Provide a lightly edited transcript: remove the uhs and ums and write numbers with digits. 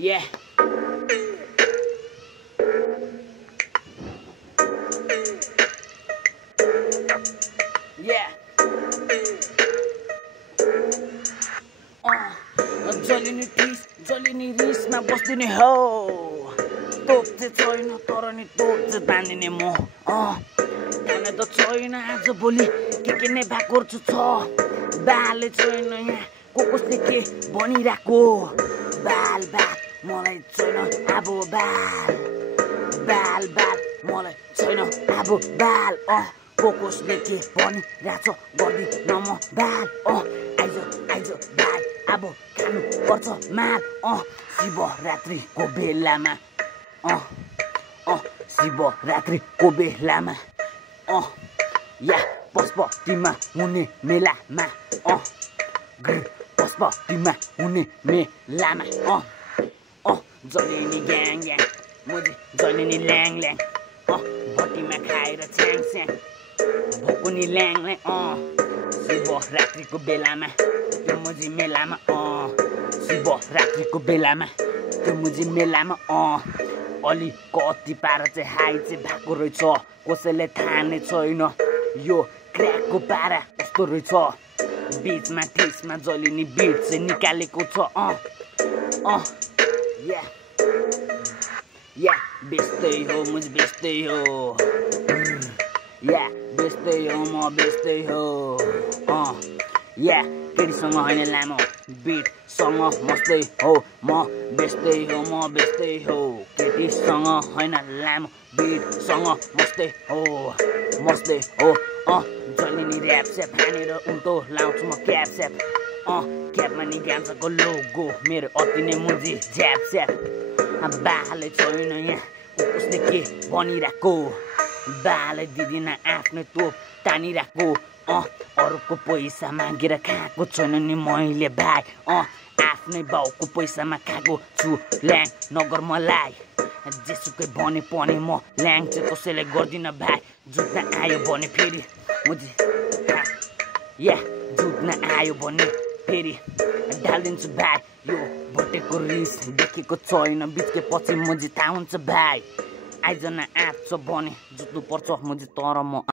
Yeah. Yeah. जलिनी टिस जलिनी रिसमा बस्दिने हो तोप चाहिँ छैन तर नि तोप चाहिँ बाँधिने म खाना त छैन आज भोलि के नै भएको छ बालै छैन यहाँ कसले के भनिरहेको बाल बाल मलाई छैन अब बाल बाल बाल मलाई छैन अब बाल कसले के भनिरहेछ गर्दिन म बाल आइज आइज बाल अब खानु पर्छ माल शिवरात्रिको बेलामा शिवरात्रिको बेलामा या पशुपतिमा हुने मेलामा पशुपतिमा हुने मेलामा जलिनी ग्याङ ग्याङ मुजी जलिनी ल्याङ ल्याङ भटीमा खाएर छ्याङ छ्याङ भोकुनी ल्याङ ल्याङ शिवरात्रिको बेलामा त्यो मुजी मेलामा शिवरात्रिको बेलामा त्यो मुजी मेलामा अलिकति पारा चाहिँ हाई चाहिँ भएको रहेछ कसैले थाहा नै छैन यो क्र्याकको पारा कस्तो रहेछ बिचमा टिसमा जलिनी बिट चाहिँ निकालेको छ या या बेच्दै हो मुझ बेच्दै हो या बेच्दै हो म बेच्दै हो या केटीसँग होइन लामो बिटसँग मस्दै हो म बेच्दै हो म बेच्दै हो केटीसँग होइन लामो बिटसँग मस्दै हो जलिनी ऱ्याप स्याप हानेर उल्टो लाउँछु म क्याप स्याप क्यापमा नि गान्छको लोगो मेरो अति नै मुजी झ्याप स्याप बालै छैन यहाँ कसले के भनिरहेको बालै दिदिन आफ्नै तोप तानिरहेको अरूको पैसा मागेर खाएको छैन नि मैले भाइ आफ्नै बाउको पैसामा खाएको छु ल्याङ नगर मलाई जेसुकै भने पनि म ल्याङ चाहिँ कसैले गर्दिन भाइ जुत्न आयो भने फेरि मुजी या जुत्न आयो भने फेरि ढालिदिन्छु भाइ यो भटेको रिस देखेको छैन बिचकै पछि मुजी थाहा हुन्छ भाइ आइज न आँट्छ भने जुत्नु पर्छ मुजी तर म